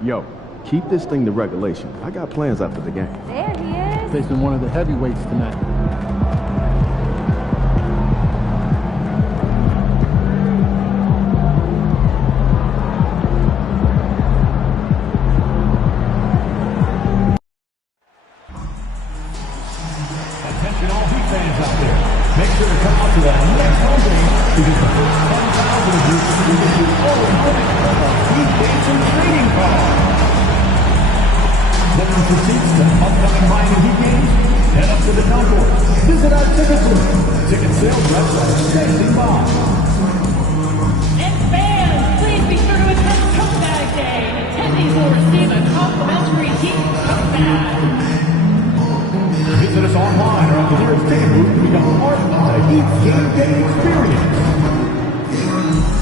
Yo, keep this thing to regulation. I got plans after the game. There he is. Facing one of the heavyweights tonight. Attention all Heat fans out there. Make sure to come out to that next home game because the first 10,000 of you will get your own Heat Dancing trading card. Looking for seats to upcoming Miami Heat games? Head up to the concourse. Visit our ticket booth. Ticket sales reps are standing by. And fans, please be sure to attend Coke Bag Day. Attendees will receive a complimentary Heat Coke Bag. Visit us online or at the nearest ticket booth to become part of the Heat Game Day experience.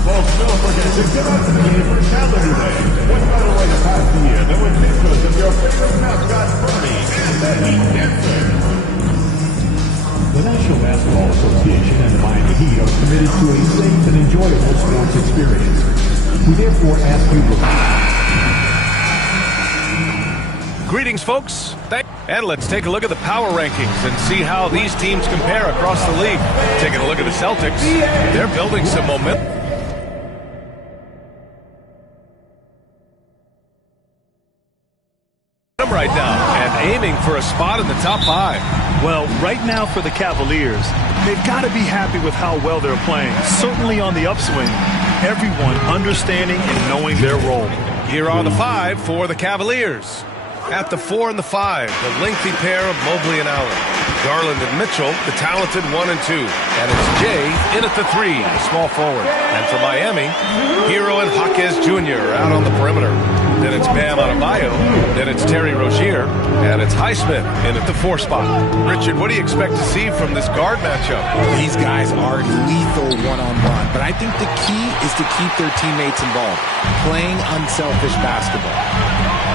Folks, don't forget to get out to the game for Calendar Day. What better way to pass the year than with pictures of your favorite mascot, Bernie, and the Heat Dancer? The National Basketball Association and the Miami Heat are committed to a safe and enjoyable sports experience. We therefore ask you to... Greetings, folks. And let's take a look at the power rankings and see how these teams compare across the league. Taking a look at the Celtics, they're building some momentum right now and aiming for a spot in the top 5. Well, right now for the Cavaliers, they've got to be happy with how well they're playing. Certainly on the upswing, everyone understanding and knowing their role. Here are the 5 for the Cavaliers. At the 4 and the 5, the lengthy pair of Mobley and Allen. Garland and Mitchell, the talented 1 and 2. And it's Jay in at the 3, the small forward. And for Miami, Hero and Jaquez Jr. out on the perimeter. Then it's Bam Adebayo. Then it's Terry Rozier. And it's Highsmith in at the 4 spot. Richard, what do you expect to see from this guard matchup? These guys are lethal one-on-one. But I think the key is to keep their teammates involved. Playing unselfish basketball.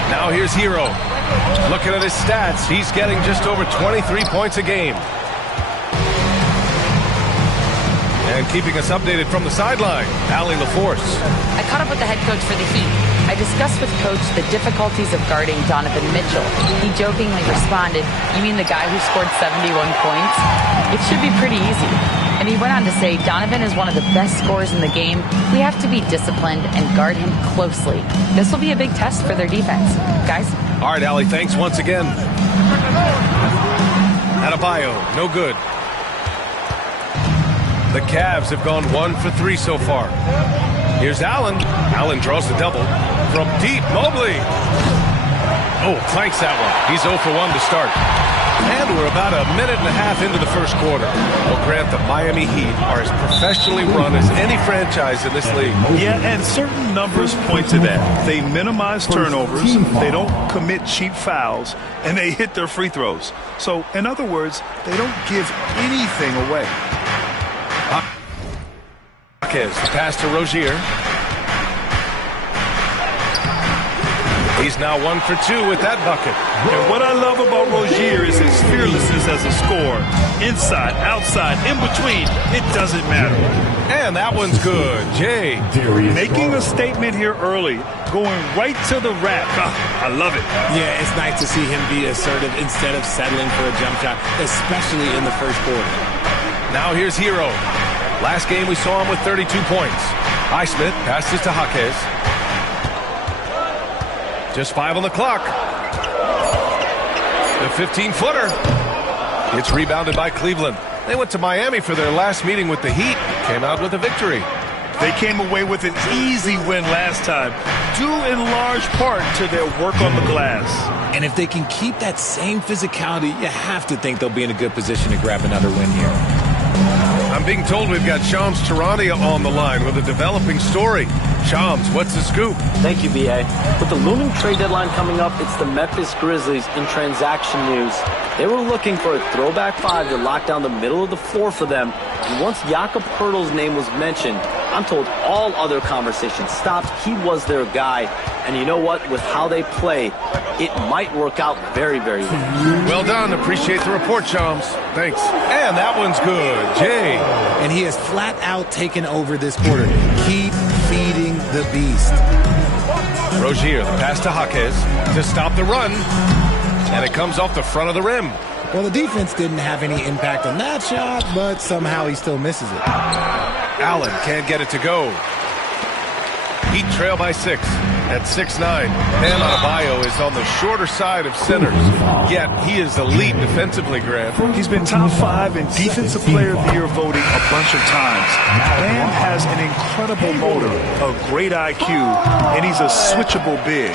Now here's Hero. Looking at his stats, he's getting just over 23 points a game. And keeping us updated from the sideline, Allie LaForce. I caught up with the head coach for the Heat. I discussed with Coach the difficulties of guarding Donovan Mitchell. He jokingly responded, "You mean the guy who scored 71 points? It should be pretty easy." And he went on to say, "Donovan is one of the best scorers in the game. We have to be disciplined and guard him closely. This will be a big test for their defense." Guys? All right, Allie, thanks once again. Adebayo, no good. The Cavs have gone 1 for 3 so far. Here's Allen. Allen draws the double. From deep, Mobley. Oh, clanks that one. He's 0 for 1 to start. And we're about a minute and a half into the first quarter. Well, Grant, the Miami Heat are as professionally run as any franchise in this league. Yeah, and certain numbers point to that. They minimize turnovers, they don't commit cheap fouls, and they hit their free throws. So, in other words, they don't give anything away. Jaquez, pass to Rozier. He's now 1 for 2 with that bucket. And what I love about Rozier is his fearlessness as a scorer. Inside, outside, in between, it doesn't matter. And that one's good. Jay. Making a statement here early, going right to the rack. I love it. Yeah, it's nice to see him be assertive instead of settling for a jump shot, especially in the first quarter. Now here's Hero. Last game we saw him with 32 points. Highsmith passes to Jaquez. Just 5 on the clock. The 15-footer. It's rebounded by Cleveland. They went to Miami for their last meeting with the Heat. Came out with a victory. They came away with an easy win last time, due in large part to their work on the glass. And if they can keep that same physicality, you have to think they'll be in a good position to grab another win here. I'm being told we've got Shams Charania on the line with a developing story. Shams, what's the scoop? Thank you, B.A. With the looming trade deadline coming up, it's the Memphis Grizzlies in transaction news. They were looking for a throwback 5 to lock down the middle of the floor for them. And once Jakob Poeltl's name was mentioned, I'm told all other conversations stopped. He was their guy. And you know what? With how they play, it might work out very, very well. Well done. Appreciate the report, Shams. Thanks. And that one's good. Jay. And he has flat out taken over this quarter. Keep feeding the beast. Rozier, the pass to Jaquez to stop the run. And it comes off the front of the rim. Well, the defense didn't have any impact on that shot, but somehow he still misses it. Allen can't get it to go. Heat trail by 6 at 6'9". Bam Adebayo is on the shorter side of centers, yet he is the lead defensively, Grant. He's been top 5 in Defensive Player of the Year voting a bunch of times. Bam has an incredible motor, a great IQ, and he's a switchable big.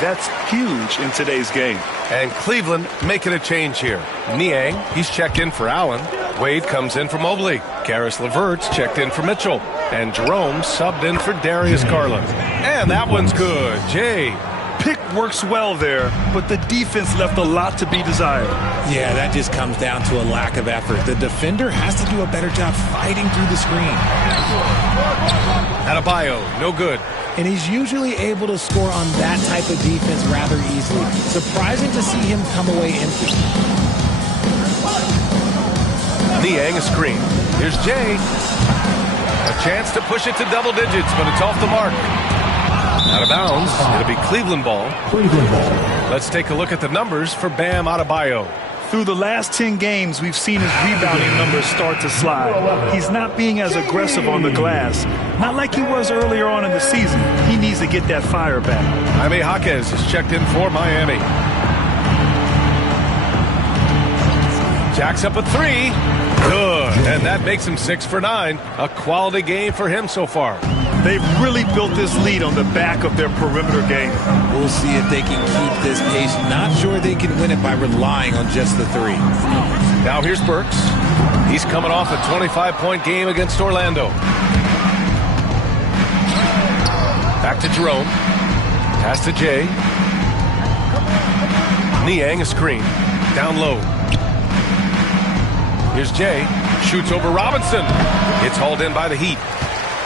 That's huge in today's game. And Cleveland making a change here. Niang, he's checked in for Allen. Wade comes in for Mobley. Karis LeVert's checked in for Mitchell. And Jerome subbed in for Darius Garland. And that one's good. Jay. Pick works well there, but the defense left a lot to be desired. Yeah, that just comes down to a lack of effort. The defender has to do a better job fighting through the screen. Adebayo, no good. And he's usually able to score on that type of defense rather easily. Surprising to see him come away empty. Niang a screen. Here's Jay. A chance to push it to double digits, but it's off the mark. Out of bounds. It'll be Cleveland ball. Let's take a look at the numbers for Bam Adebayo. Through the last 10 games, we've seen his rebounding numbers start to slide. He's not being as aggressive on the glass. Not like he was earlier on in the season. He needs to get that fire back. Jaime Jaquez is checked in for Miami. Jacks up a 3. Good. And that makes him 6 for 9. A quality game for him so far. They've really built this lead on the back of their perimeter game. We'll see if they can keep this pace. Not sure they can win it by relying on just the 3. Now here's Burks. He's coming off a 25-point game against Orlando. Back to Jerome. Pass to Jay. Niang a screen. Down low. Here's Jay. Shoots over Robinson. It's hauled in by the Heat.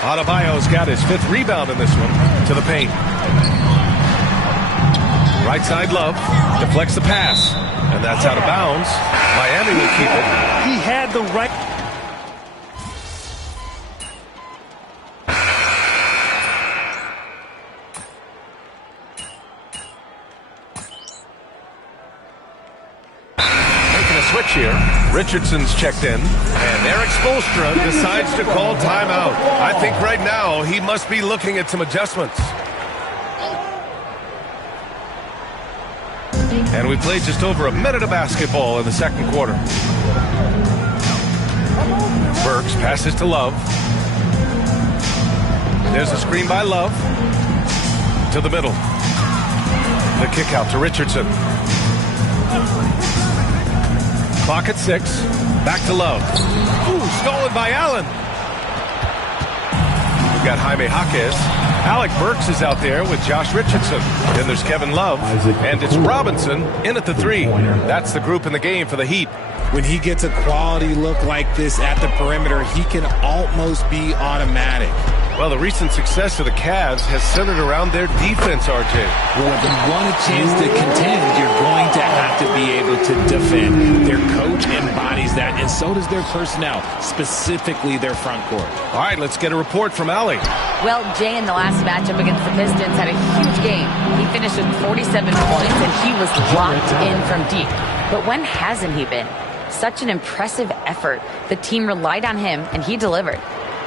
Adebayo's got his 5th rebound in this one. To the paint. Right side Love. Deflects the pass. And that's out of bounds. Miami will keep it. He had the right... Switch here. Richardson's checked in, and Eric Spoelstra decides to call timeout. I think right now he must be looking at some adjustments. And we played just over a minute of basketball in the second quarter. Burks passes to Love. There's a screen by Love. To the middle. The kick out to Richardson. Clock at 6. Back to Love. Ooh, stolen by Allen. We've got Jaime Jaquez. Alec Burks is out there with Josh Richardson. Then there's Kevin Love. And it's Robinson in at the 3. That's the group in the game for the Heat. When he gets a quality look like this at the perimeter, he can almost be automatic. Well, the recent success of the Cavs has centered around their defense, RJ. Well, if you want a chance to contend, you're going to have to be able to defend. Their coach embodies that, and so does their personnel, specifically their front court. All right, let's get a report from Allie. Well, Jay in the last matchup against the Pistons had a huge game. He finished with 47 points, and he was locked in from deep. But when hasn't he been? Such an impressive effort. The team relied on him, and he delivered.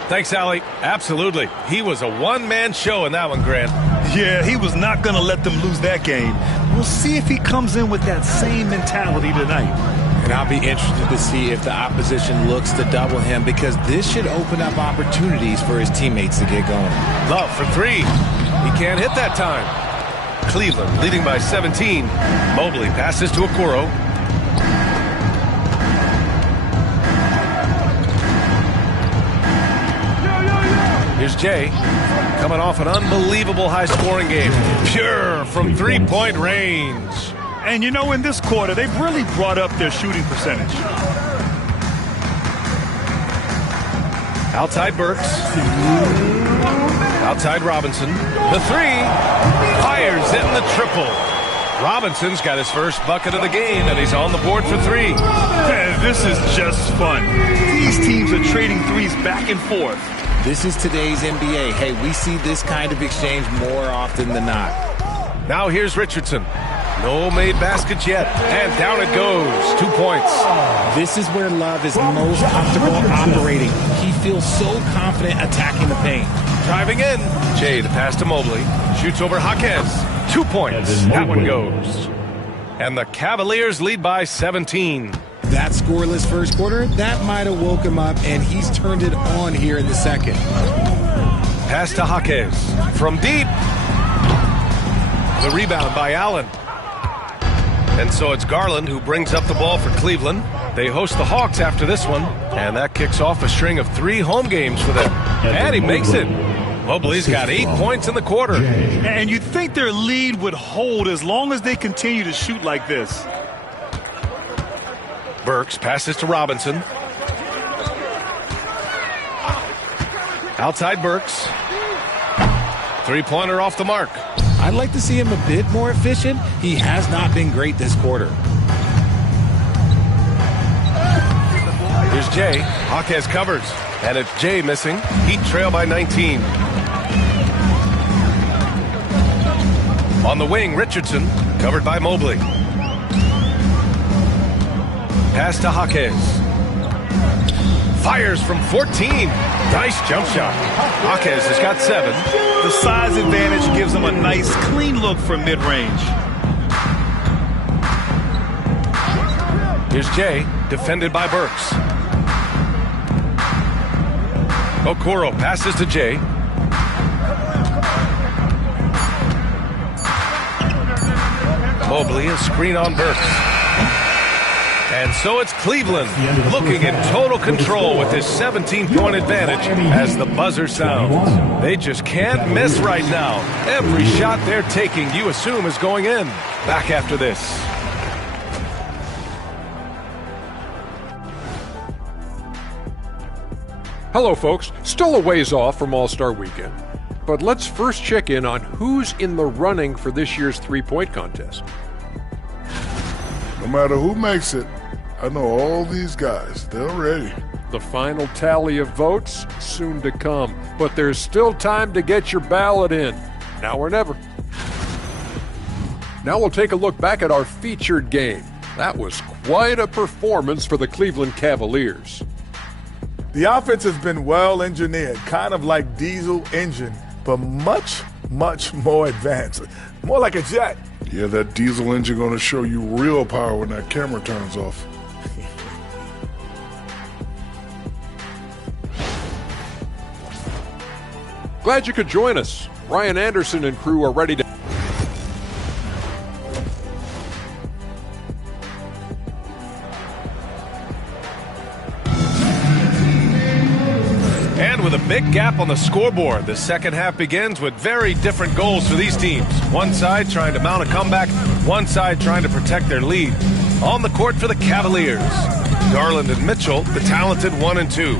Thanks, Allie. Absolutely. He was a one-man show in that one, Grant. Yeah, he was not going to let them lose that game. We'll see if he comes in with that same mentality tonight. And I'll be interested to see if the opposition looks to double him, because this should open up opportunities for his teammates to get going. Love for 3. He can't hit that time. Cleveland leading by 17. Mobley passes to Okoro. Here's Jay, coming off an unbelievable high-scoring game. Pure from three-point range. And you know, in this quarter, they've really brought up their shooting percentage. Outside Burks. Outside Robinson. The three. Fires in the triple. Robinson's got his first bucket of the game, and he's on the board for three. Man, this is just fun. These teams are trading threes back and forth. This is today's NBA. Hey, we see this kind of exchange more often than not. Now here's Richardson. No made baskets yet, and down it goes. 2 points. This is where Love is most comfortable operating. He feels so confident attacking the paint. Driving in. Jay, the pass to Mobley. Shoots over Jaquez. 2 points. That one goes. And the Cavaliers lead by 17. That scoreless first quarter, that might have woke him up, and he's turned it on here in the second. Pass to Jaquez. From deep. The rebound by Allen. And so it's Garland who brings up the ball for Cleveland. They host the Hawks after this one, and that kicks off a string of 3 home games for them. And he makes it. Mobley's got 8 points in the quarter. And you'd think their lead would hold as long as they continue to shoot like this. Burks passes to Robinson. Outside Burks. Three-pointer off the mark. I'd like to see him a bit more efficient. He has not been great this quarter. Here's Jay. Jaquez covers. And it's Jay missing. Heat trail by 19. On the wing, Richardson. Covered by Mobley. Pass to Jaquez. Fires from 14. Nice jump shot. Jaquez has got 7. The size advantage gives him a nice, clean look from mid-range. Here's Jay, defended by Burks. Okoro passes to Jay. Mobley, a screen on Burks. And so it's Cleveland looking in total control with this 17-point advantage as the buzzer sounds. They just can't miss right now. Every shot they're taking, you assume, is going in. Back after this. Hello, folks. Still a ways off from All-Star Weekend. But let's first check in on who's in the running for this year's three-point contest. No matter who makes it, I know all these guys. They're ready. The final tally of votes soon to come, but there's still time to get your ballot in. Now or never. Now we'll take a look back at our featured game. That was quite a performance for the Cleveland Cavaliers. The offense has been well engineered, kind of like diesel engine, but much, much more advanced. More like a jet. Yeah, that diesel engine going to show you real power when that camera turns off. Glad you could join us. Ryan Anderson and crew are ready to... And with a big gap on the scoreboard, the second half begins with very different goals for these teams. One side trying to mount a comeback, one side trying to protect their lead. On the court for the Cavaliers, Garland and Mitchell, the talented 1 and 2.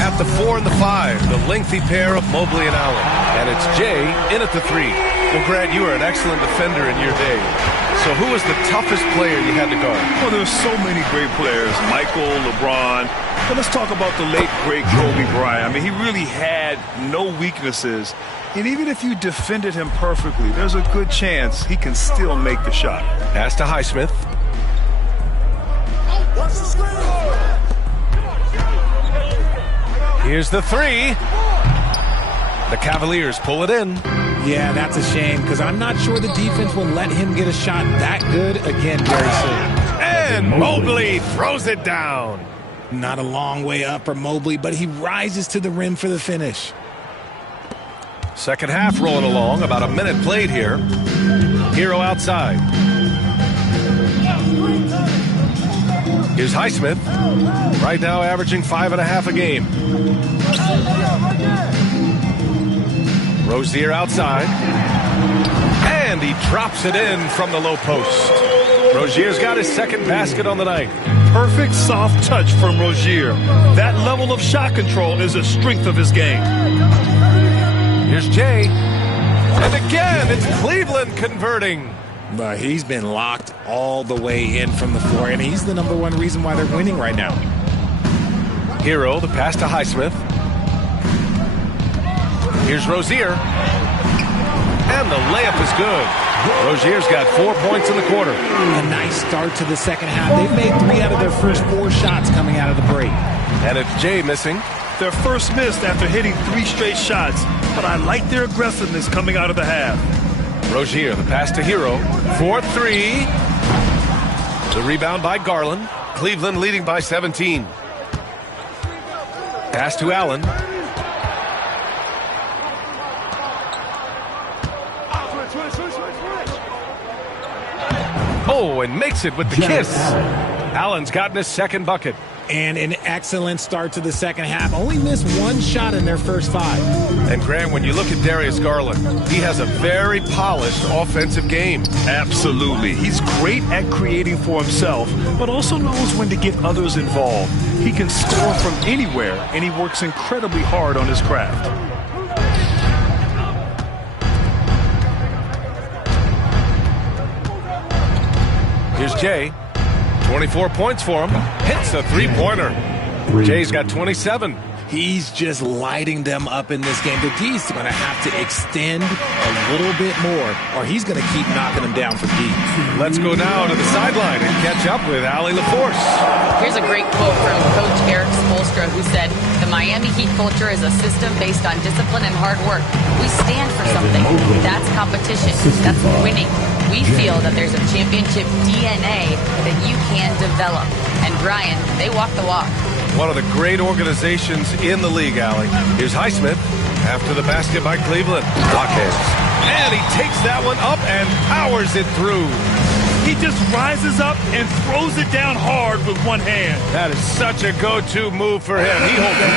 At the 4 and the 5, the lengthy pair of Mobley and Allen. And it's Jay in at the 3. Well, Grant, you were an excellent defender in your day. So who was the toughest player you had to guard? Well, there's so many great players. Michael, LeBron. But let's talk about the late, great Kobe Bryant. I mean, he really had no weaknesses. And even if you defended him perfectly, there's a good chance he can still make the shot. Pass to Highsmith. Here's the 3. The Cavaliers pull it in. Yeah, that's a shame because I'm not sure the defense will let him get a shot that good again very soon. And Mobley throws it down. Not a long way up for Mobley, but he rises to the rim for the finish. Second half rolling along, about a minute played here. Hero outside. Here's Highsmith, right now averaging 5.5 a game. Rozier outside. And he drops it in from the low post. Rozier's got his second basket on the night. perfect soft touch from Rozier. That level of shot control is a strength of his game. Here's Jay. And again, it's Cleveland converting. But he's been locked all the way in from the floor, and he's the #1 reason why they're winning right now. Hero, the pass to Highsmith. Here's Rozier. And the layup is good. Rozier's got 4 points in the quarter. A nice start to the second half. They've made 3 out of their first 4 shots coming out of the break. And it's Jay missing. Their first missed after hitting 3 straight shots, but I like their aggressiveness coming out of the half. Rozier, the pass to Hero. 4-3. The rebound by Garland. Cleveland leading by 17. Pass to Allen. Oh, and makes it with the kiss. Allen's gotten his second bucket. And an excellent start to the second half. Only missed 1 shot in their first 5. And Grant, when you look at Darius Garland, he has a very polished offensive game. Absolutely. He's great at creating for himself, but also knows when to get others involved. He can score from anywhere, and he works incredibly hard on his craft. Here's Jay. 24 points for him. Hits a 3-pointer. Jay's got 27. He's just lighting them up in this game. The D's going to have to extend a little bit more, or he's going to keep knocking them down from deep. Let's go now to the sideline and catch up with Allie LaForce. Here's a great quote from Coach Eric Spoelstra, who said, "The Miami Heat culture is a system based on discipline and hard work. We stand for something. That's competition. That's winning. We feel that there's a championship DNA that you can develop." And Brian, they walk the walk. One of the great organizations in the league, Allie. Here's Highsmith after the basket by Cleveland. Blockheads. And he takes that one up and powers it through. He just rises up and throws it down hard with one hand. That is such a go-to move for him. He holds it.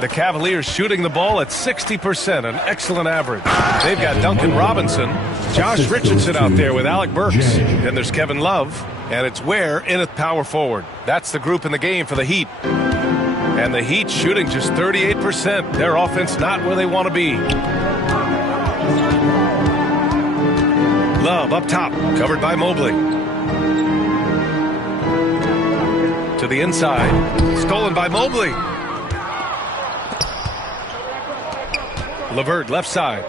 The Cavaliers shooting the ball at 60%, an excellent average. They've got Duncan Robinson, Josh Richardson out there with Alec Burks. Then there's Kevin Love, and it's Ware in at power forward. That's the group in the game for the Heat. And the Heat shooting just 38%. Their offense not where they want to be. Love up top, covered by Mobley. To the inside, stolen by Mobley. LeVert left side.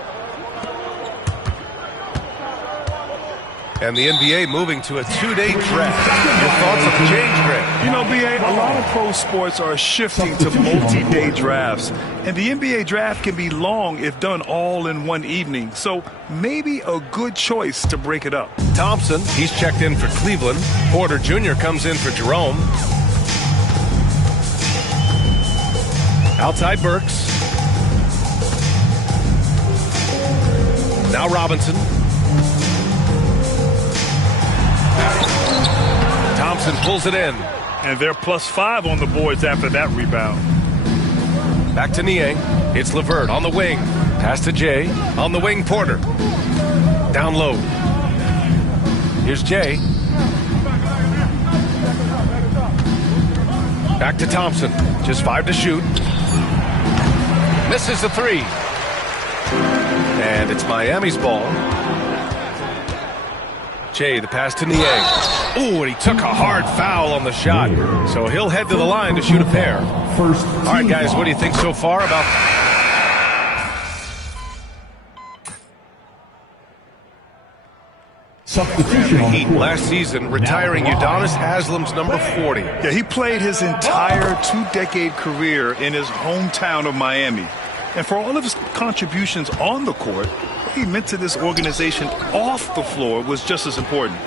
And the NBA moving to a 2-day draft. Your thoughts on the change, Greg? You know, B.A., a lot of pro sports are shifting to multi-day drafts. And the NBA draft can be long if done all in one evening. So maybe a good choice to break it up. Thompson, he's checked in for Cleveland. Porter Jr. comes in for Jerome. Outside Burks. Now Robinson. Thompson pulls it in. And they're +5 on the boards after that rebound. Back to Niang. It's LeVert on the wing. Pass to Jay. On the wing, Porter. Down low. Here's Jay. Back to Thompson. Just 5 to shoot. Misses the 3. And it's Miami's ball. Jay, the pass to Niang. Ooh, and he took a hard foul on the shot. So he'll head to the line to shoot a pair. All right, guys, what do you think so far about... Substitution on the Heat court. last season retiring Udonis Haslam's number 40. Yeah, he played his entire 2-decade career in his hometown of Miami. And for all of his contributions on the court, what he meant to this organization off the floor was just as important.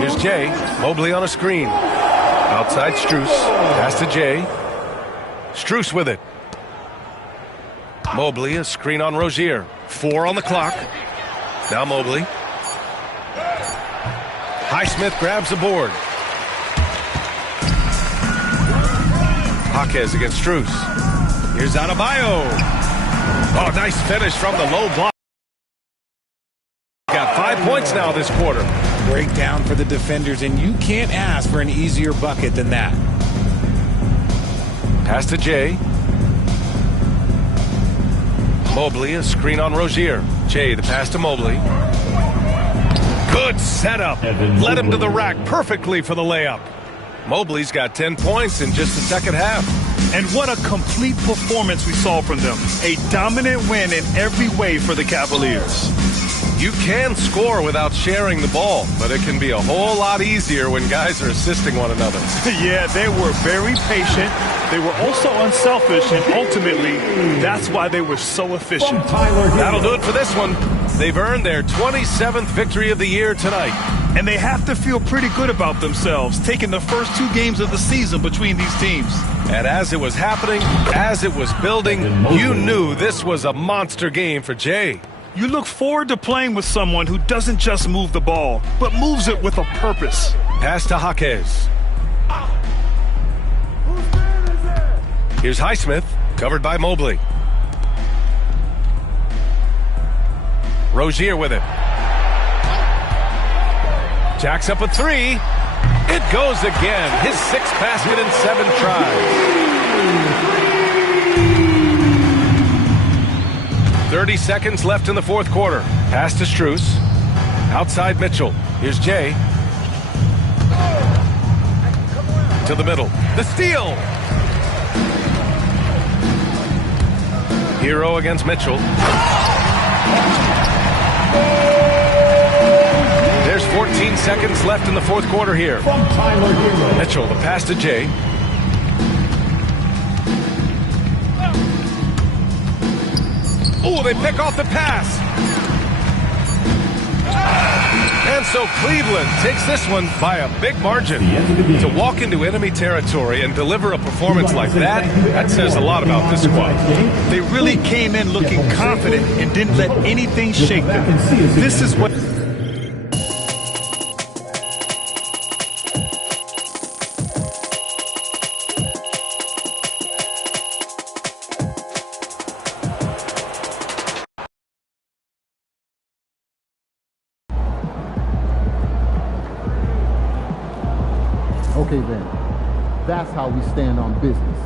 Here's Jay. Mobley on a screen. Outside Strus. Pass to Jay. Strus with it. Mobley, a screen on Rozier. 4 on the clock. Now Mobley. Highsmith grabs the board. Jaquez against Strus. Here's Adebayo. Oh, nice finish from the low block. Got 5 points now this quarter. Breakdown for the defenders, and you can't ask for an easier bucket than that. Pass to Jay. Mobley, a screen on Rozier. Jay, the pass to Mobley. Good setup. Led him to the rack perfectly for the layup. Mobley's got 10 points in just the second half. And what a complete performance we saw from them. A dominant win in every way for the Cavaliers. You can score without sharing the ball, but it can be a whole lot easier when guys are assisting one another. Yeah, they were very patient. They were also unselfish, and ultimately, that's why they were so efficient. That'll do it for this one. They've earned their 27th victory of the year tonight. And they have to feel pretty good about themselves, taking the first 2 games of the season between these teams. And as it was happening, as it was building, you knew this was a monster game for Jay. You look forward to playing with someone who doesn't just move the ball, but moves it with a purpose. Pass to Jaquez. Here's Highsmith, covered by Mobley. Rozier with it. Jacks up a 3. It goes again. His 6th basket in 7 tries. 30 seconds left in the fourth quarter. Pass to Strus. Outside Mitchell. Here's Jay. To the middle. The steal. Hero against Mitchell. There's 14 seconds left in the fourth quarter here. Mitchell, the pass to Jay. Oh, they pick off the pass. And so Cleveland takes this one by a big margin. To walk into enemy territory and deliver a performance like that, that says a lot about this squad. They really came in looking confident and didn't let anything shake them. This is what... Okay then, that's how we stand on business.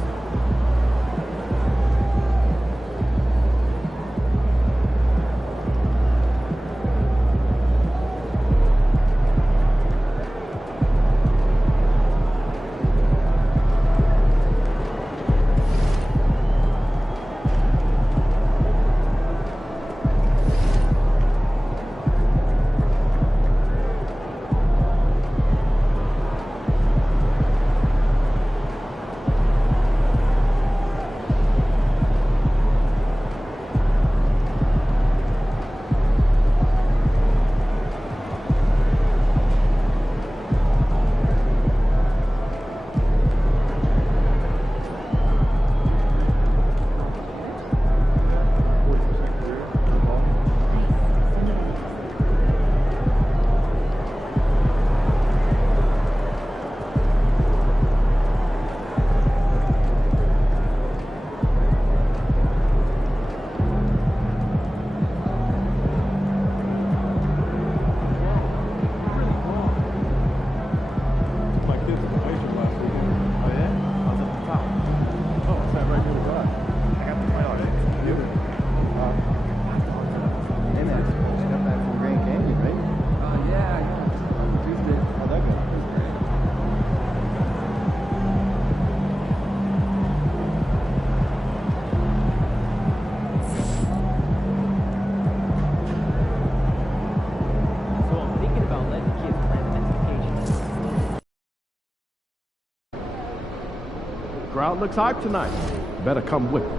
Crowd looks hyped tonight. Better come with it.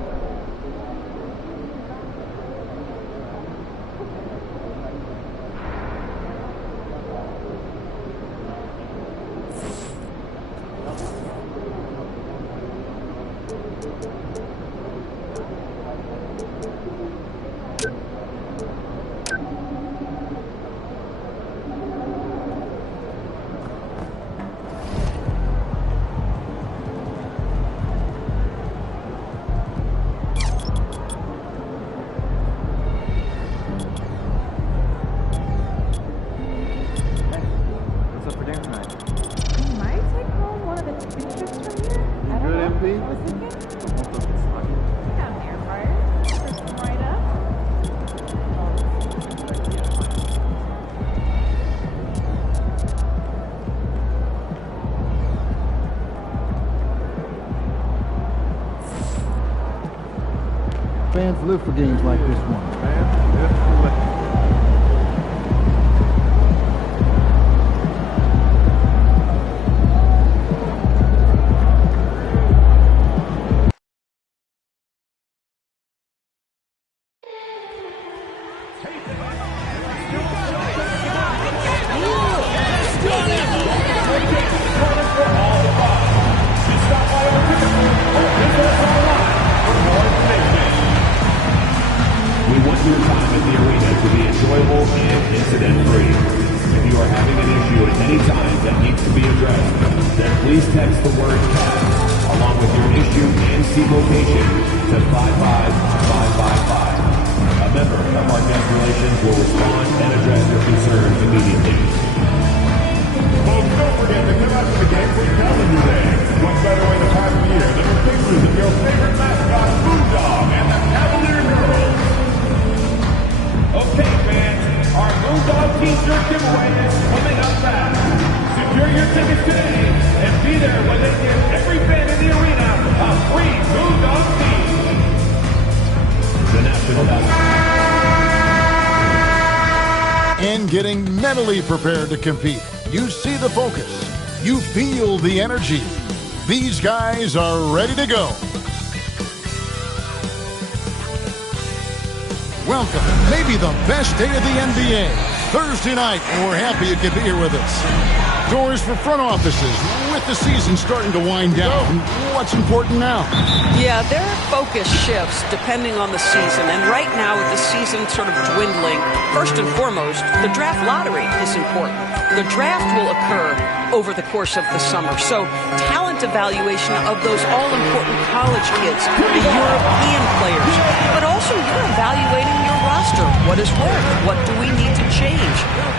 be? Fans live for games like this one. We want your time at the arena to be enjoyable and incident-free. If you are having an issue at any time that needs to be addressed, then please text the word CAT along with your issue and seat location to 55555. A member of our guest relations will respond and address your concerns immediately. Folks, don't forget to come out to the game for Calendar Day. What better way to pass the year than with pictures of your favorite mascot, Moondog, and the Cavalier Girls. Okay, fans, our Moondog t-shirt giveaway is coming up fast. Secure your tickets today and be there when they give every fan in the arena a free Moondog tee. The National And getting mentally prepared to compete. You see the focus. You feel the energy. These guys are ready to go. Welcome, maybe the best day of the NBA. Thursday night, and we're happy you could be here with us. Doors for front offices. With the season starting to wind down, what's important now? Yeah, their focus shifts depending on the season. And right now, with the season sort of dwindling, first and foremost, the draft lottery is important. The draft will occur over the course of the summer. So talent evaluation of those all-important college kids, the European players, but also you're evaluating your roster. What is worth? What do we need to change?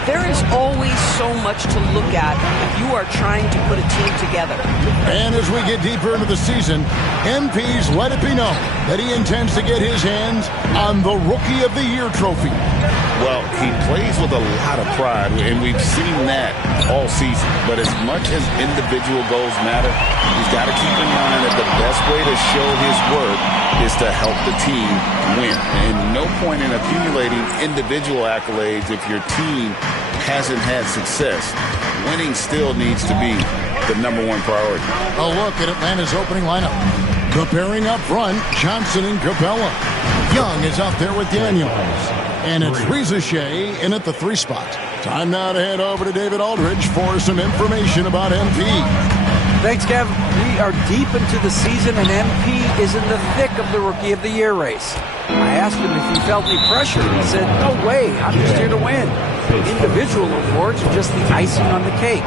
There is always so much to look at if you are trying to put a team together. And as we get deeper into the season, MP's let it be known that he intends to get his hands on the Rookie of the Year trophy. Well, he plays with a lot of pride, and we've seen that all season. But as much as individual goals matter, he's got to keep in mind that the best way to show his worth is to help the team win. And no point in accumulating individual accolades if your team hasn't had success. Winning still needs to be the #1 priority. A look at Atlanta's opening lineup. Preparing up front, Johnson and Capella. Young is out there with Daniels. And it's Reza Shea in at the 3 spot. Time now to head over to David Aldridge for some information about MP. Thanks, Kev. We are deep into the season, and MP is in the thick of the Rookie of the Year race. I asked him if he felt any pressure. He said, no way, I'm just here to win. Individual awards are just the icing on the cake.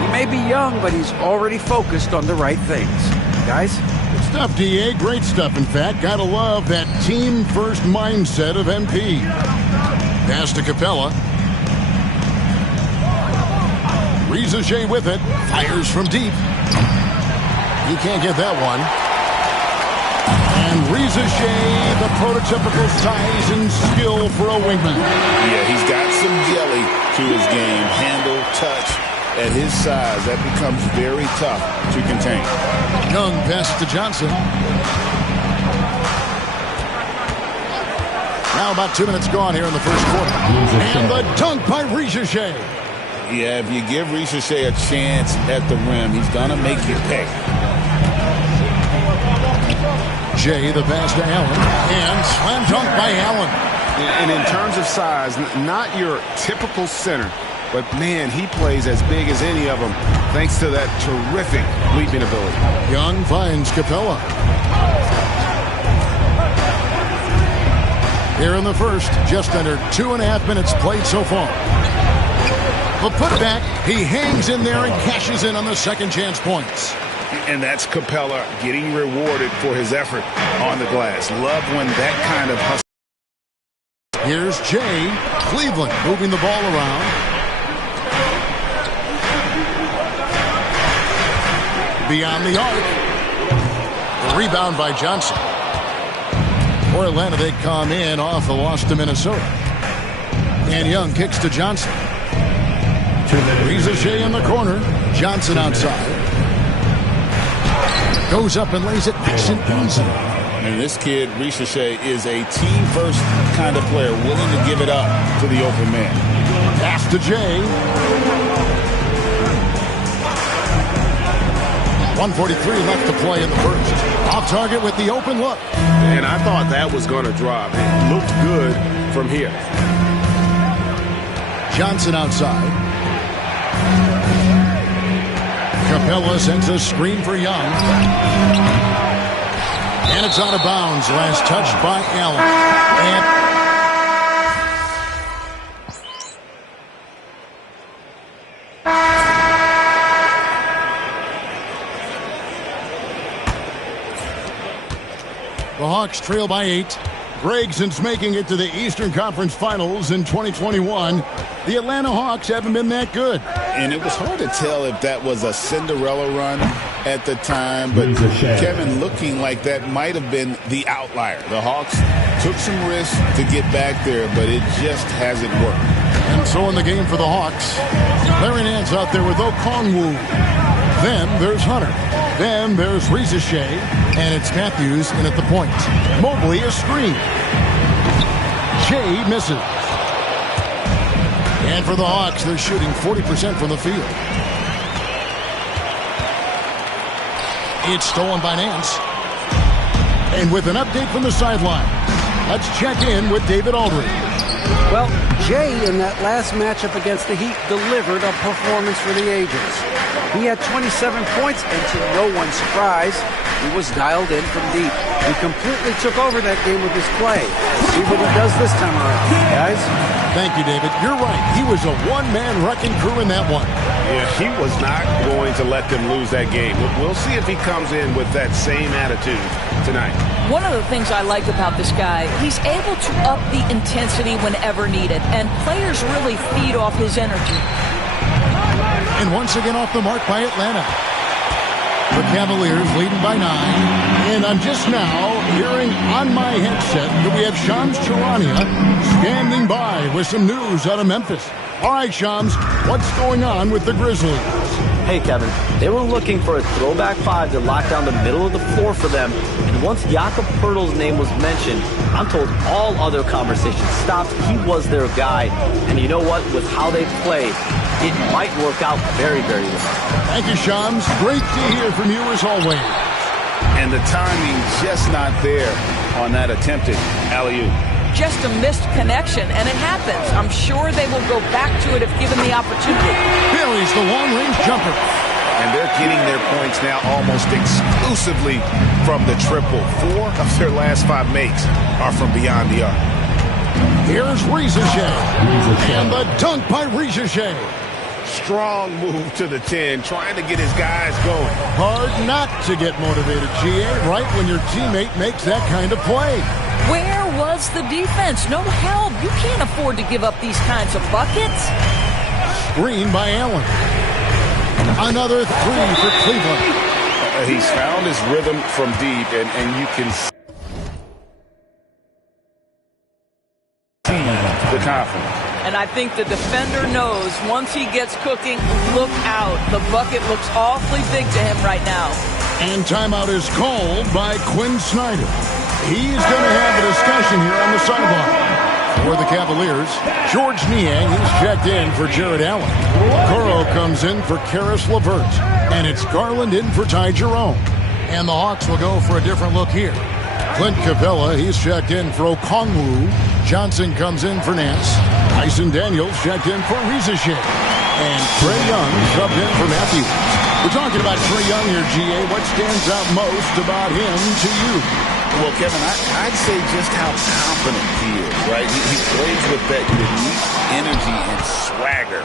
He may be young, but he's already focused on the right things. Guys? Good stuff, D.A. Great stuff, in fact. Gotta love that team-first mindset of MP. Pass to Capella. Reza Shea with it. Fires from deep. He can't get that one. And Reza Shea, the prototypical size and skill for a wingman. Yeah, he's got some jelly to his game. Handle, touch. At his size, that becomes very tough to contain. Young pass to Johnson. Now about 2 minutes gone here in the first quarter. And the dunk by Reza Shea. Yeah, if you give Reza Shea a chance at the rim, he's going to make you pay. Jay, the pass to Allen. And slam dunk by Allen. And in terms of size, not your typical center. But, man, he plays as big as any of them thanks to that terrific leaping ability. Young finds Capella. Here in the first, just under 2.5 minutes played so far. The putback, he hangs in there and cashes in on the second chance points. And that's Capella getting rewarded for his effort on the glass. Love when that kind of hustle. Here's Jay. Cleveland moving the ball around. Beyond the arc. Rebound by Johnson. For Atlanta, they come in off the loss to Minnesota. And Young kicks to Johnson. Ricochet in the corner. Johnson outside. Goes up and lays it nice and easy. And this kid, Ricochet, is a team-first kind of player, willing to give it up to the open man. Pass to Jay. 1:43 left to play in the first. Off target with the open look. And I thought that was going to drop. It looked good from here. Johnson outside. Capella sends a screen for Young. And it's out of bounds. Last touch by Allen. And the Hawks trail by 8. Greg, since making it to the Eastern Conference Finals in 2021, the Atlanta Hawks haven't been that good. And it was hard to tell if that was a Cinderella run at the time, but Kevin, looking like that might have been the outlier. The Hawks took some risks to get back there, but it just hasn't worked. And so in the game for the Hawks, Larry Nance out there with Okongwu. Then there's Hunter. Then there's Ricochet. And it's Matthews in at the point. Mobley a screen. Jay misses. And for the Hawks, they're shooting 40% from the field. It's stolen by Nance. And with an update from the sideline, let's check in with David Aldridge. Well, Jay, in that last matchup against the Heat, delivered a performance for the ages. He had 27 points, and to no one's surprise, he was dialed in from deep. He completely took over that game with his play. See what he does this time around, guys. Thank you, David. You're right. He was a one-man wrecking crew in that one. Yeah, he was not going to let them lose that game. We'll see if he comes in with that same attitude tonight. One of the things I like about this guy, he's able to up the intensity whenever needed, and players really feed off his energy. And once again off the mark by Atlanta. The Cavaliers leading by 9. And I'm just now hearing on my headset that we have Shams Charania standing by with some news out of Memphis. All right, Shams, what's going on with the Grizzlies? Hey, Kevin. They were looking for a throwback 5 to lock down the middle of the floor for them. And once Jakob Poeltl's name was mentioned, I'm told all other conversations stopped. He was their guy. And you know what? With how they play, it might work out very, very well. Thank you, Shams. Great to hear from you as always. And the timing just not there on that attempted alley-oop. Just a missed connection, and it happens. I'm sure they will go back to it if given the opportunity. Buries the long-range jumper. And they're getting their points now almost exclusively from the triple. 4 of their last 5 makes are from beyond the arc. Here's Ricochet. And the dunk by Ricochet. Strong move to the 10, trying to get his guys going. Hard not to get motivated, GA, right when your teammate makes that kind of play. Where was the defense? No help. You can't afford to give up these kinds of buckets. Screen by Allen. Another 3 for Cleveland. He's found his rhythm from deep, and you can see the confidence. And I think the defender knows once he gets cooking, look out. The bucket looks awfully big to him right now. And timeout is called by Quinn Snyder. He's going to have a discussion here on the sideline. For the Cavaliers, George Niang, he's checked in for Jared Allen. Coro comes in for Karis LeVert. And it's Garland in for Ty Jerome. And the Hawks will go for a different look here. Clint Capella, he's checked in for Okongwu. Johnson comes in for Nance. Tyson Daniels checked in for Ricochet. And Trae Young subbed in for Matthews. We're talking about Trae Young here, GA. What stands out most about him to you? Well, Kevin, I'd say just how confident he is, right? He plays with that unique energy and swagger.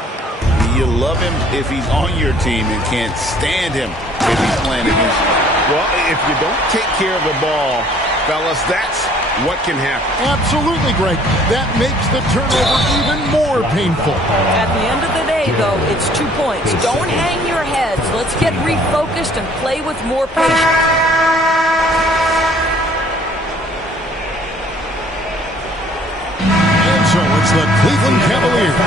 You love him if he's on your team and can't stand him if he's playing against you. Well, if you don't take care of the ball, fellas, that's what can happen. Absolutely, Greg. That makes the turnover even more painful. At the end of the day, though, it's 2 points. Don't hang your heads. Let's get refocused and play with more patience. It's the Cleveland Cavaliers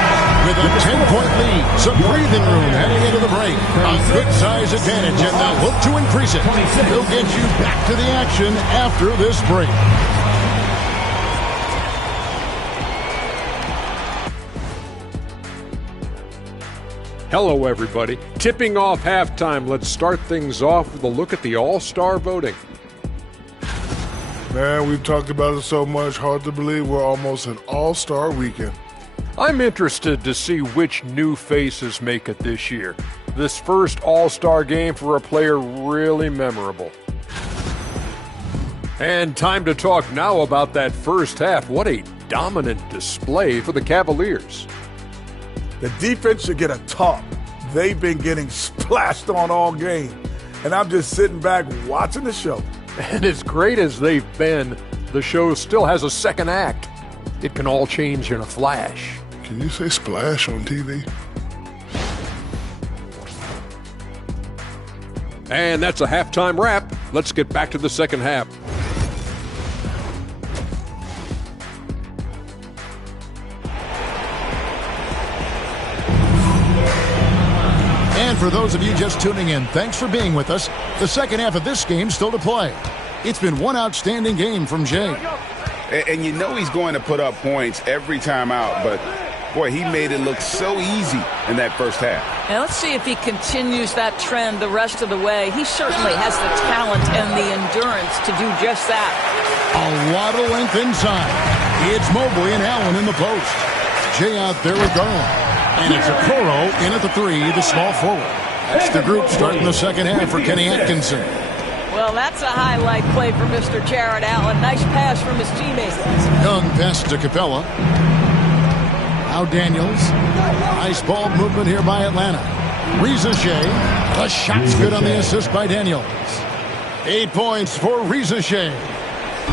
with a 10-point lead. Some breathing room heading into the break. A good size advantage, and they'll look to increase it. We'll get you back to the action after this break. Hello, everybody. Tipping off halftime, let's start things off with a look at the All-Star voting. Man, we've talked about it so much, hard to believe we're almost an all-star weekend. I'm interested to see which new faces make it this year. This first All-Star game for a player really memorable. And time to talk now about that first half. What a dominant display for the Cavaliers. The defense should get a talk. They've been getting splashed on all game. And I'm just sitting back watching the show. And as great as they've been, the show still has a second act. It can all change in a flash. Can you say splash on TV? And that's a halftime wrap. Let's get back to the second half. And for those of you just tuning in, thanks for being with us. The second half of this game still to play. It's been one outstanding game from Jay. And you know he's going to put up points every time out, but boy, he made it look so easy in that first half. Now let's see if he continues that trend the rest of the way. He certainly has the talent and the endurance to do just that. A lot of length inside. It's Mobley and Allen in the post. Jay out there with Garland. And it's Okoro in at the three, the small forward. That's the group starting the second half for Kenny Atkinson. Well, that's a highlight play for Mr. Jared Allen. Nice pass from his teammates. Young passes to Capella. Now Daniels. Nice ball movement here by Atlanta. Reza Shea. The shot's good on the assist by Daniels. 8 points for Reza Shea.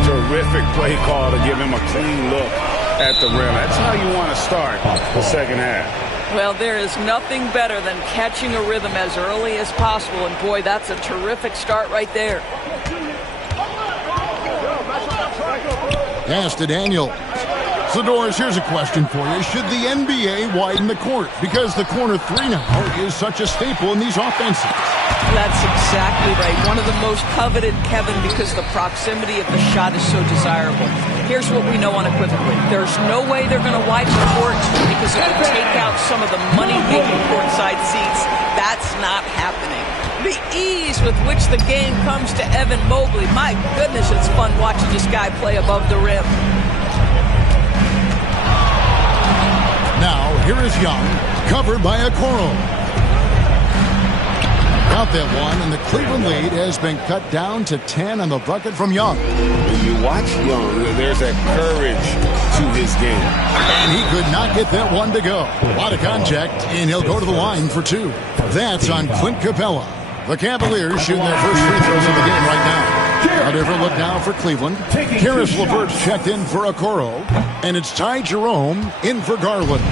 Terrific play call to give him a clean look at the rim. That's how you want to start the second half. Well, there is nothing better than catching a rhythm as early as possible, and boy, that's a terrific start right there. Pass to Daniel. Sadors, here's a question for you. Should the NBA widen the court? Because the corner three now is such a staple in these offenses. That's exactly right. One of the most coveted, Kevin, because the proximity of the shot is so desirable. Here's what we know unequivocally. There's no way they're going to widen the court because it would take out some of the money-making courtside seats. That's not happening. The ease with which the game comes to Evan Mobley. My goodness, it's fun watching this guy play above the rim. Now, here is Young, covered by Okoro. Out that one, and the Cleveland lead has been cut down to 10 on the bucket from Young. When you watch Young, there's a courage to his game. And he could not get that one to go. A lot of contact, and he'll go to the line for two. That's on Clint Capella. The Cavaliers shooting their first free throws of the game right now. A different look now for Cleveland. Karis LeVert's checked in for Okoro, and it's Ty Jerome in for Garland.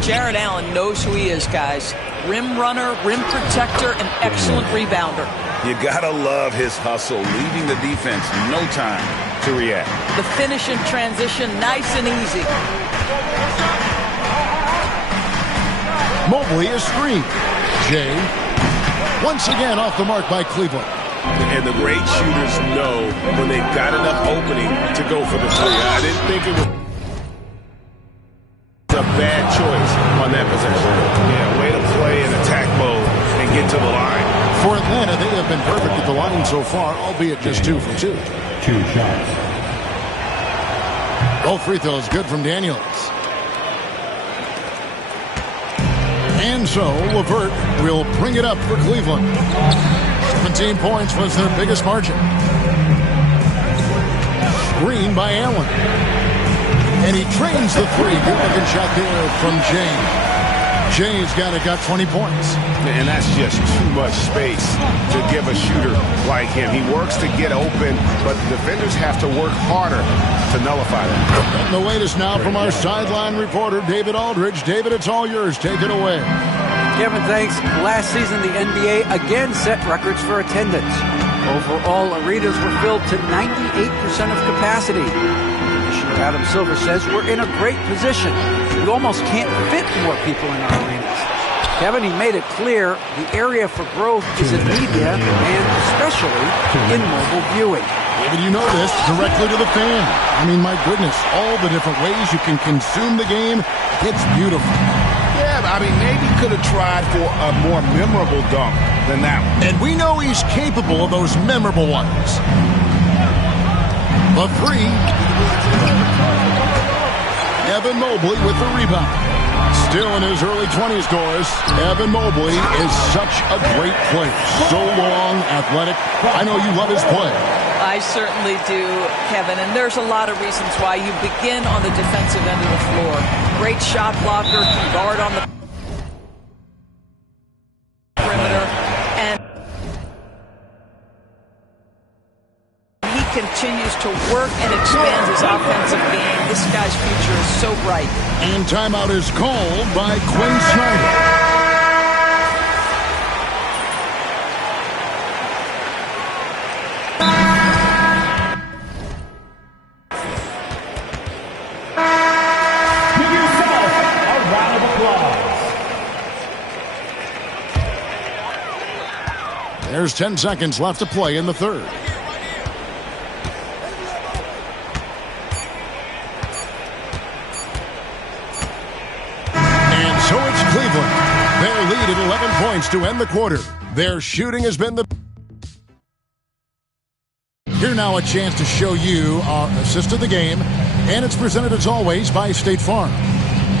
Jared Allen knows who he is, guys. Rim runner, rim protector, and excellent rebounder. You gotta love his hustle, leaving the defense no time to react. The finish in transition, nice and easy. Mobley is screen. Jay, once again off the mark by Cleveland. And the great shooters know when they've got enough opening to go for the three. I didn't think it was a bad choice on that possession. Yeah, way to play in attack mode and get to the line. For Atlanta, they have been perfect at the line so far, albeit just 2 for 2. 2 shots. Both free throws good from Daniels. And so, LeVert will bring it up for Cleveland. 17 points was their biggest margin. Screen by Allen. And he trains the three. Good looking shot there from Jay. Jay's got 20 points. And that's just too much space to give a shooter like him. He works to get open, but the defenders have to work harder to nullify that. And the latest now from our sideline reporter, David Aldridge. David, it's all yours. Take it away. Kevin, thanks. Last season, the NBA again set records for attendance. Overall, arenas were filled to 98% of capacity. Commissioner Adam Silver says we're in a great position. We almost can't fit more people in our arenas. Kevin, he made it clear the area for growth is in media and especially in mobile viewing. David, you know this directly to the fan. I mean, my goodness, all the different ways you can consume the game, it's beautiful. Yeah, I mean, maybe could have tried for a more memorable dunk than that one. And we know he's capable of those memorable ones. The three. Evan Mobley with the rebound. Still in his early 20s, Doris. Evan Mobley is such a great player. So long, athletic. I know you love his play. I certainly do, Kevin, and there's a lot of reasons why. You begin on the defensive end of the floor. Great shot blocker, can guard on the perimeter, and he continues to work and expand his offensive game. This guy's future is so bright. And timeout is called by Quinn Snyder. There's 10 seconds left to play in the third. And so it's Cleveland. Their lead at 11 points to end the quarter. Their shooting has been the... Here now a chance to show you our assist of the game. And it's presented as always by State Farm.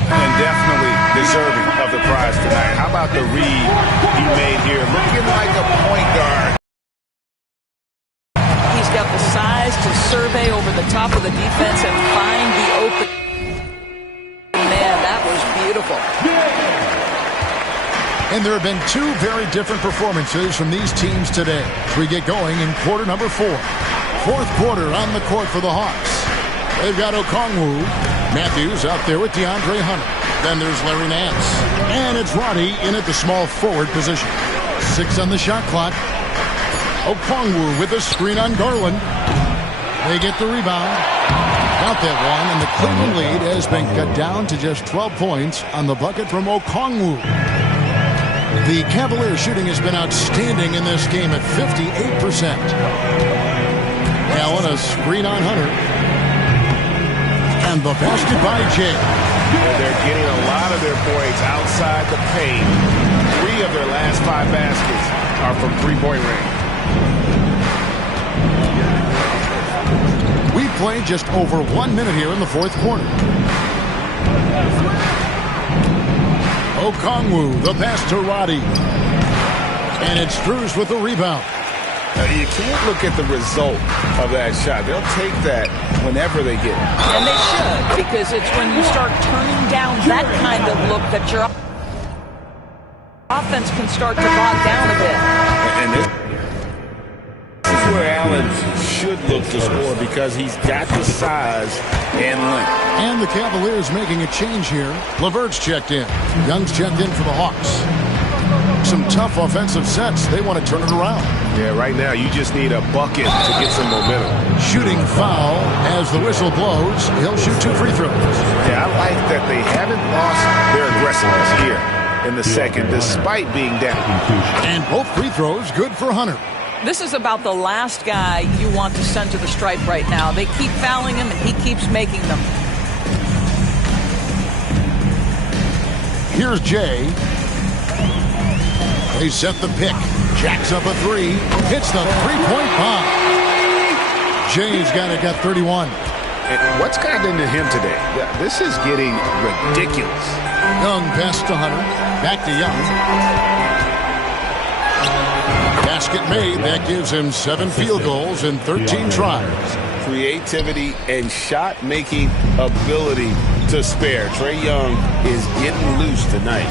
And definitely deserving of the prize tonight. How about the read he made here? Looking like a point guard. He's got the size to survey over the top of the defense and find the open. Man, that was beautiful. And there have been two very different performances from these teams today as we get going in quarter number 4. Fourth quarter on the court for the Hawks. They've got Okongwu. Matthews out there with DeAndre Hunter. Then there's Larry Nance. And it's Roddy in at the small forward position. 6 on the shot clock. Okongwu with a screen on Garland. They get the rebound. Got that one, and the Cleveland lead has been cut down to just 12 points on the bucket from Okongwu. The Cavaliers shooting has been outstanding in this game at 58%. Allen, a screen on Hunter. And the basket by Jay. They're getting a lot of their points outside the paint. 3 of their last 5 baskets are from three-point range. We played just over 1 minute here in the fourth quarter. Okongwu, the pass to Roddy. And it's Drews with the rebound. You can't look at the result of that shot. They'll take that whenever they get it. And they should, because it's when you start turning down that kind of look that your offense can start to bog down a bit. And this is where Allen should look to score because he's got the size and length. And the Cavaliers making a change here. LeVert's checked in. Young's checked in for the Hawks. Some tough offensive sets. They want to turn it around. Yeah, right now you just need a bucket to get some momentum. Shooting foul as the whistle blows. He'll shoot 2 free throws. Yeah, I like that they haven't lost their aggressiveness here in the second despite being down. And both free throws good for Hunter. This is about the last guy you want to send to the stripe right now. They keep fouling him and he keeps making them. Here's Jay. They set the pick. Jacks up a 3. Hits the three-point bomb. Jay's got 31. And what's gotten into him today? This is getting ridiculous. Young pass to Hunter. Back to Young. Basket made. That gives him 7 field goals in 13 tries. Creativity and shot-making ability to spare. Trae Young is getting loose tonight.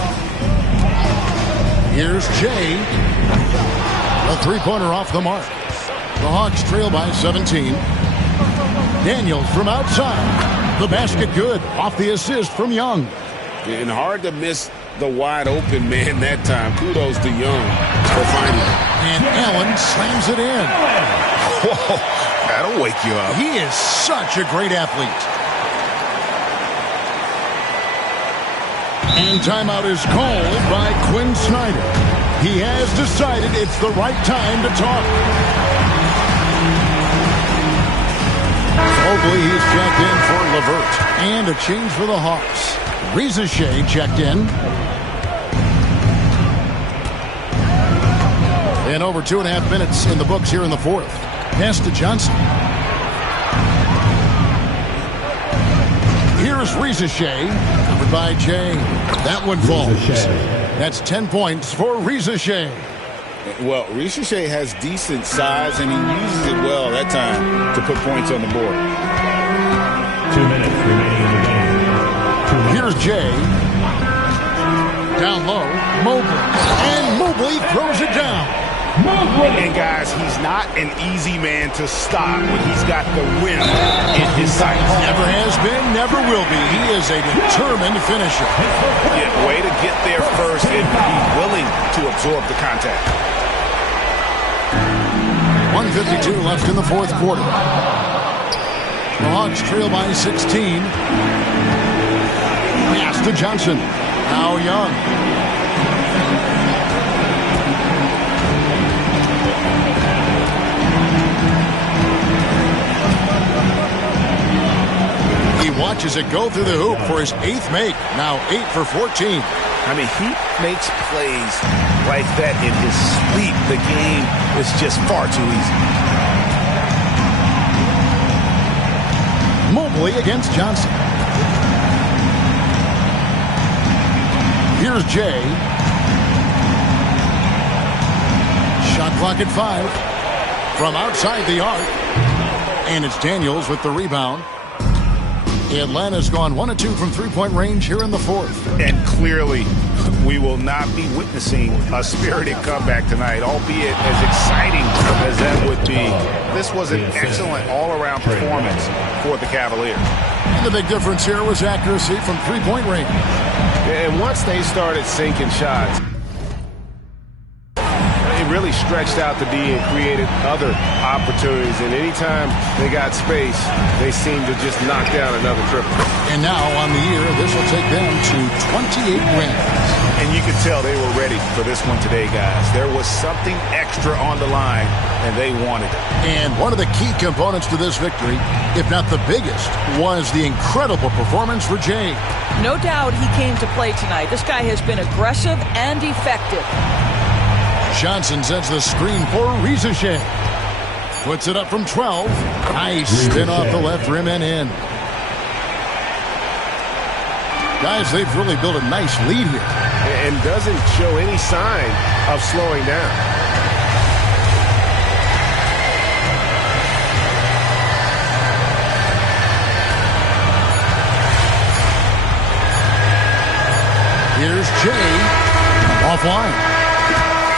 Here's Jay. A three-pointer off the mark. The Hawks trail by 17. Daniels from outside. The basket good. Off the assist from Young. And hard to miss the wide open man that time. Kudos to Young for finding it. And Allen slams it in. Whoa. That'll wake you up. He is such a great athlete. And timeout is called by Quinn Snyder. He has decided it's the right time to talk. Mobley, he's checked in for Levert. And a change for the Hawks. Reza Shea checked in. And over 2.5 minutes in the books here in the fourth. Pass to Johnson. Here's Reza Shea, covered by Jay. That one falls. That's 10 points for Reza Shea. Well, Reza Shea has decent size, and he uses it well that time to put points on the board. 2 minutes remaining in the game. Here's Jay. Down low, Mobley. And Mobley throws it down. And guys, he's not an easy man to stop when he's got the win in his sights. Never has been, never will be. He is a determined finisher. Yeah, way to get there first and be willing to absorb the contact. 1:52 left in the fourth quarter. The Hawks trail by 16. Pass to Johnson. Now Young. He watches it go through the hoop for his 8th make. Now 8 for 14. I mean, he makes plays like that in his sleep. The game is just far too easy. Mobley against Johnson. Here's Jay. Shot clock at 5. From outside the arc. And it's Daniels with the rebound. Atlanta's gone 1 of 2 from three-point range here in the fourth. And clearly, we will not be witnessing a spirited comeback tonight, albeit as exciting as that would be. This was an excellent all-around performance for the Cavaliers. And the big difference here was accuracy from three-point range. And once they started sinking shots, it really stretched out the D and created other opportunities. And anytime they got space, they seemed to just knock down another triple. And now on the year, this will take them to 28 wins. And you could tell they were ready for this one today, guys. There was something extra on the line, and they wanted it. And one of the key components to this victory, if not the biggest, was the incredible performance for Jay. No doubt he came to play tonight. This guy has been aggressive and effective. Johnson sends the screen for Reza Shea. Puts it up from 12. Nice spin off the left rim and in. Guys, they've really built a nice lead here. And doesn't show any sign of slowing down. Here's Jay. Offline.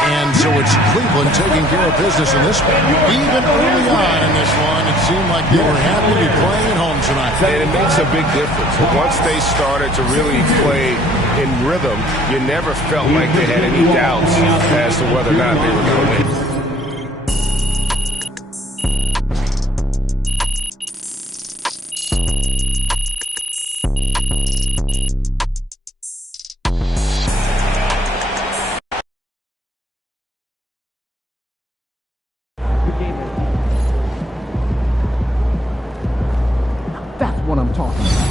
And so it's Cleveland taking care of business in this one. Even early on in this one, it seemed like they were happy to be playing at home tonight. And it makes a big difference. Once they started to really play in rhythm, you never felt like they had any doubts as to whether or not they were going to win. That's what I'm talking about.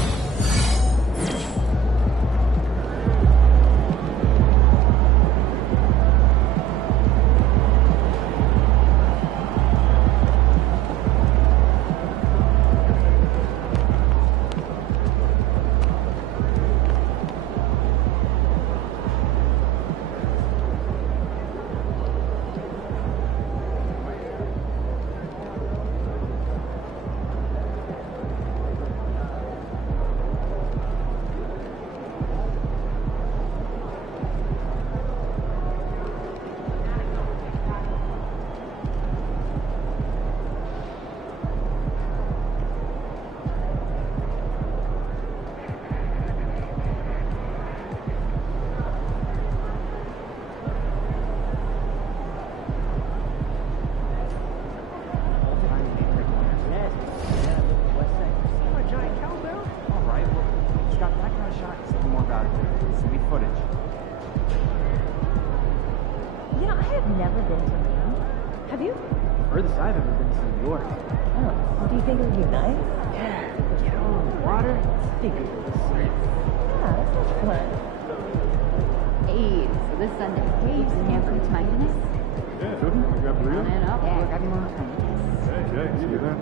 have never been to Maine. Have you? Furthest I've ever been to New York. Oh, do you think it would be nice? Yeah, get on the water, think of the sea. Yeah, that sounds fun. Hey, so this Sunday, you stand for tonight, Dennis? Yeah, sure. You grab the real? Yeah, grab your mom tonight. Hey, see you then.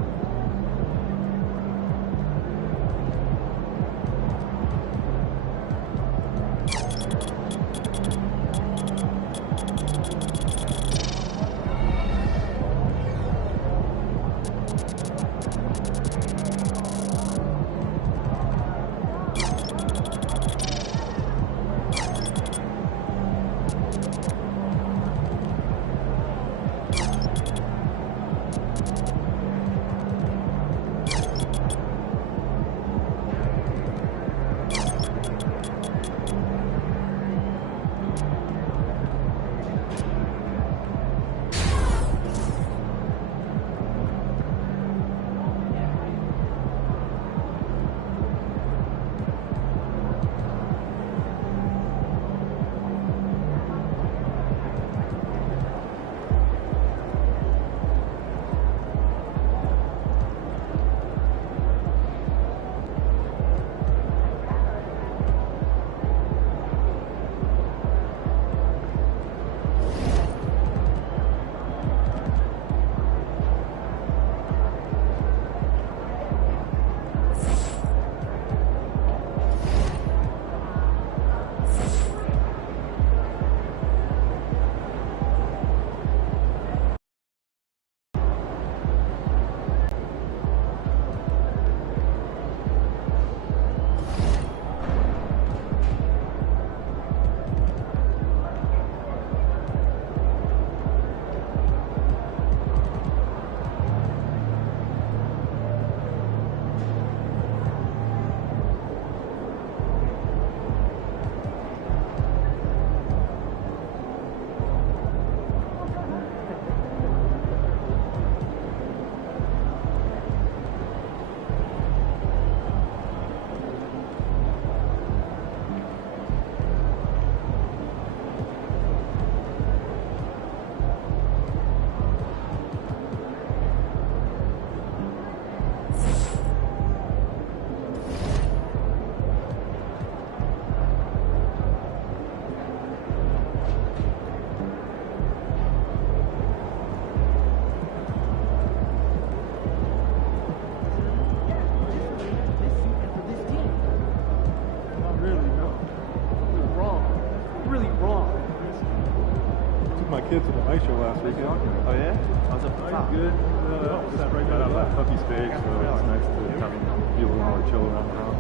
My kids to the night show last weekend. Oh yeah? I was up the top. Good. Sat right down on that puppy stage, so it's nice to have him be a little more chill around the house.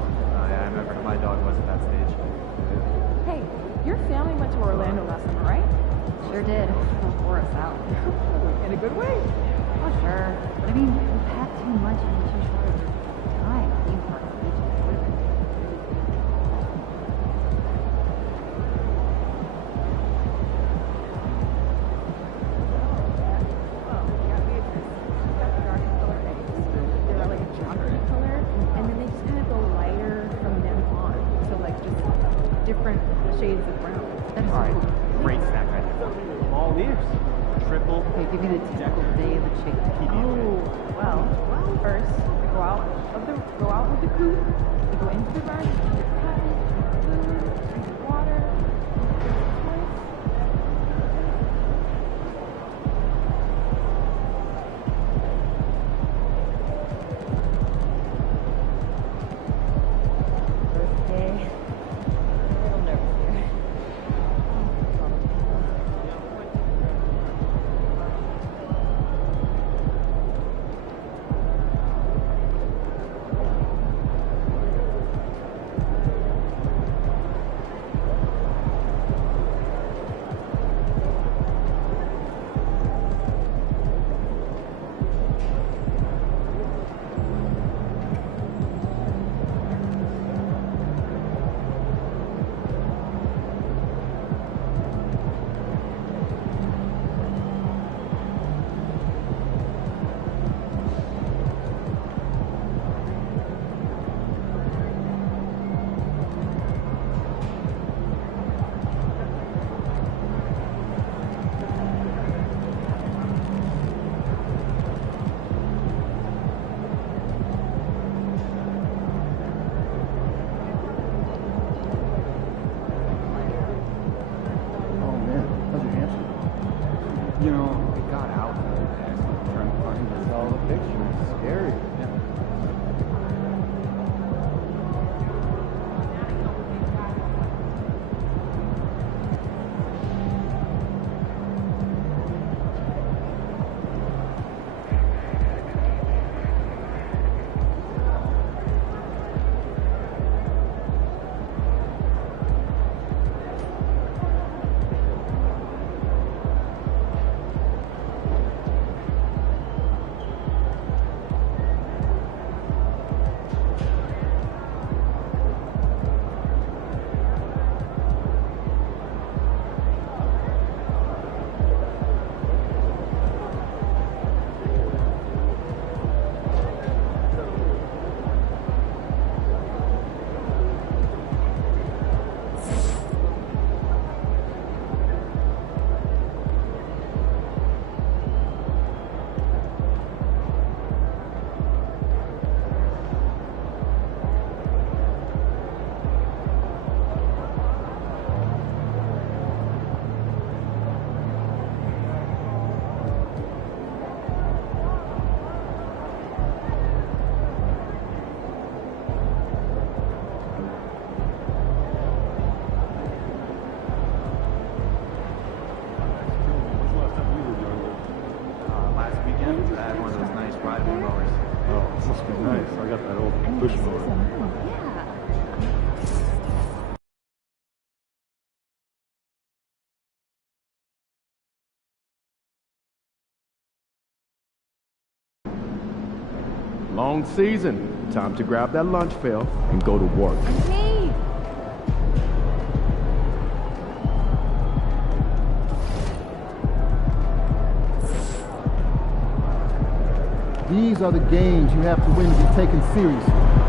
Yeah, I remember my dog was at that stage. Hey, your family went to Orlando last summer, right? Sure did. They'll pour us out. In a good way. Oh, sure. But I mean, we packed too much in too short of time. Theme parks, beaches, everything. Different shades of brown. That's Alright, great snack right there. All ears. Triple. Okay, give me the typical day of the chick to keep you. Well, first we go out with the coop. We go into the garden, get pie, food, drink water, first day. you know, it got out really fast. I'm trying to find all the pictures. It's scary. Yeah. Long season. Time to grab that lunch pail and go to work. Okay. These are the games you have to win to be taken seriously.